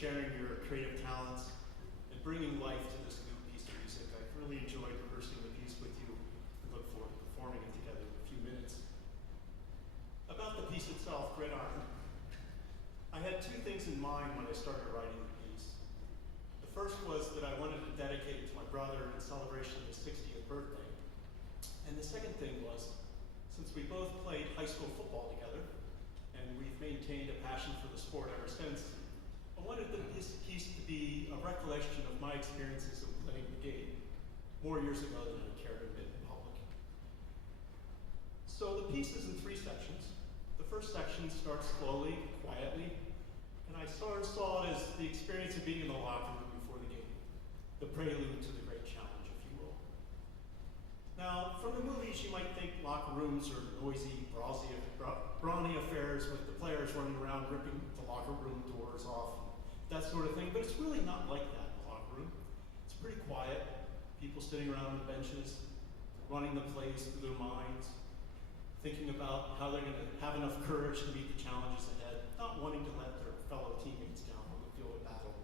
sharing your creative talents and bringing life to this new piece of music. I've really enjoyed rehearsing the piece with you and look forward to performing it together in a few minutes. About the piece itself, Gridiron, I had two things in mind when I started writing the piece. The first was that I wanted to dedicate it to my brother in celebration of his 60th birthday. And the second thing was, since we both played high school football together, and we've maintained a passion for the sport ever since, I wanted this piece to be a recollection of my experiences of playing the game more years ago than I care to admit in public. So the piece is in three sections. The first section starts slowly, quietly, and I sort of saw it as the experience of being in the locker room before the game, the prelude to the great challenge, if you will. Now, from the movies, you might think locker rooms are noisy, brawny affairs with the players running around ripping the locker room doors off, that sort of thing, but it's really not like that in the locker room. It's pretty quiet, people sitting around the benches, running the plays through their minds, thinking about how they're going to have enough courage to meet the challenges ahead, not wanting to let their fellow teammates down on the field of battle.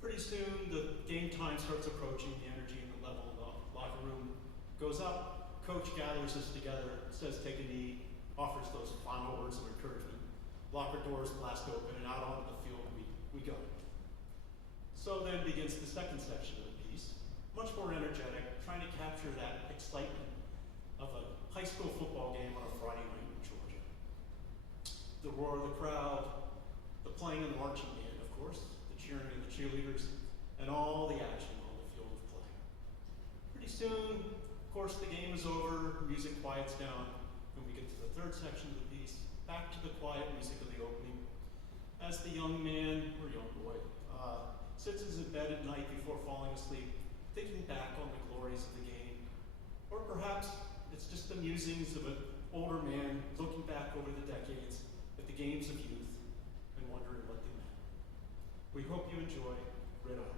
Pretty soon, the game time starts approaching, the energy and the level in the locker room goes up, coach gathers us together, says take a knee, offers those final words of encouragement, locker doors blast open, and out onto the field we go. So then begins the second section of the piece, much more energetic, trying to capture that excitement of a high school football game on a Friday night in Georgia. The roar of the crowd, the playing and marching band, of course, the cheering of the cheerleaders, and all the action on the field of play. Pretty soon, of course, the game is over, music quiets down, and we get to the third section of the piece, back to the quiet music of the opening, as the young man, or young boy, sits in his bed at night before falling asleep, thinking back on the glories of the game. Or perhaps it's just the musings of an older man looking back over the decades at the games of youth and wondering what they meant. We hope you enjoy Gridiron.